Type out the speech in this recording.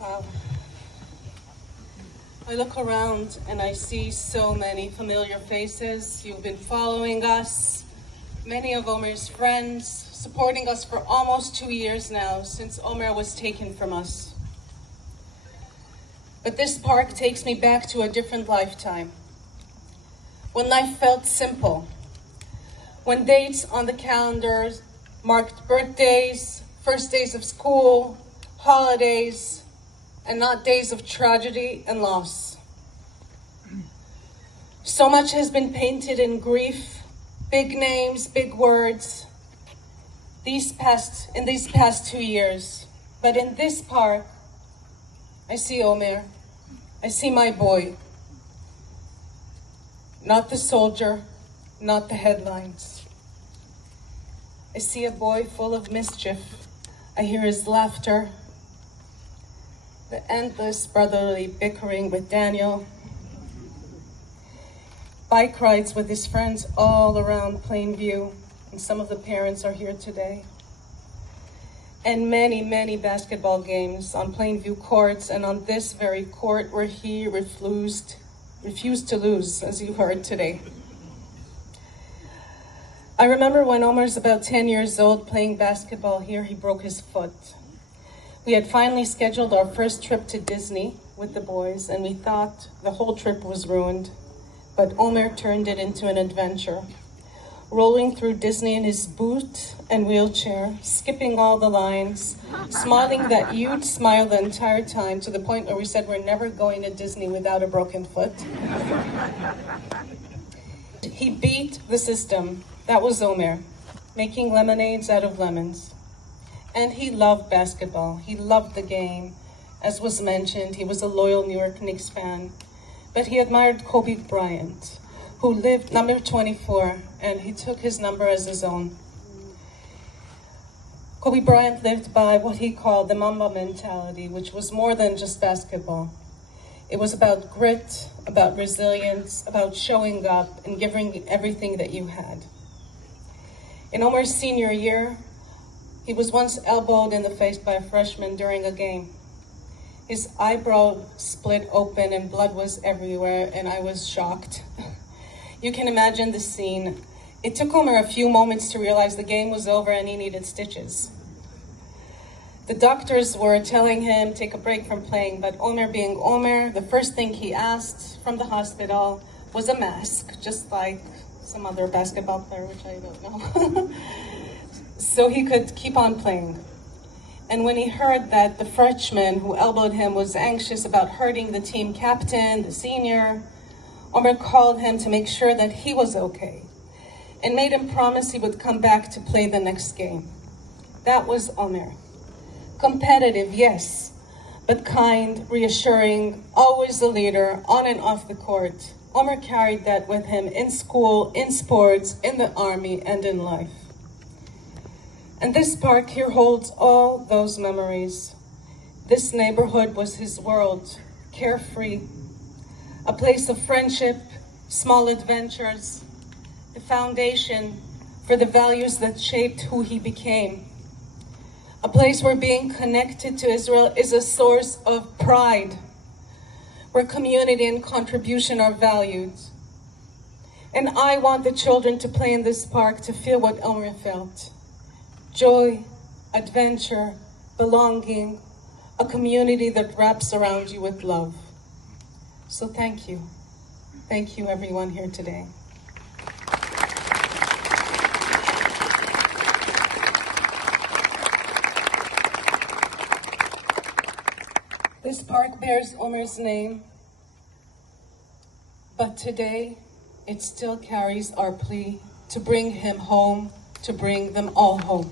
Wow. I look around and I see so many familiar faces. You've been following us, many of Omer's friends, supporting us for almost 2 years now, since Omer was taken from us. But this park takes me back to a different lifetime, when life felt simple, when dates on the calendars marked birthdays, first days of school, holidays, and not days of tragedy and loss. So much has been painted in grief, big names, big words, in these past 2 years. But in this park, I see Omer. I see my boy. Not the soldier, not the headlines. I see a boy full of mischief. I hear his laughter, the endless brotherly bickering with Daniel, bike rides with his friends all around Plainview, and some of the parents are here today. And many, many basketball games on Plainview courts and on this very court where he refused to lose, as you heard today. I remember when Omer's about 10 years old playing basketball here, he broke his foot. We had finally scheduled our first trip to Disney with the boys, and we thought the whole trip was ruined. But Omer turned it into an adventure, rolling through Disney in his boot and wheelchair, skipping all the lines, smiling that huge smile the entire time, to the point where we said we're never going to Disney without a broken foot. He beat the system. That was Omer, making lemonades out of lemons. And he loved basketball. He loved the game. As was mentioned, he was a loyal New York Knicks fan. But he admired Kobe Bryant, who lived number 24, and he took his number as his own. Kobe Bryant lived by what he called the Mamba mentality, which was more than just basketball. It was about grit, about resilience, about showing up and giving everything that you had. In Omer's senior year, he was once elbowed in the face by a freshman during a game. His eyebrow split open and blood was everywhere, and I was shocked. You can imagine the scene. It took Omer a few moments to realize the game was over and he needed stitches. The doctors were telling him take a break from playing, but Omer being Omer, the first thing he asked from the hospital was a mask, just like some other basketball player, which I don't know, so he could keep on playing. And when he heard that the freshman who elbowed him was anxious about hurting the team captain, the senior, Omer called him to make sure that he was okay and made him promise he would come back to play the next game. That was Omer. Competitive, yes, but kind, reassuring, always the leader, on and off the court. Omer carried that with him in school, in sports, in the army, and in life. And this park here holds all those memories. This neighborhood was his world, carefree, a place of friendship, small adventures, the foundation for the values that shaped who he became. A place where being connected to Israel is a source of pride, where community and contribution are valued. And I want the children to play in this park to feel what Omer felt. Joy, adventure, belonging, a community that wraps around you with love. So thank you. Thank you everyone here today. This park bears Omer's name, but today it still carries our plea to bring him home, to bring them all home.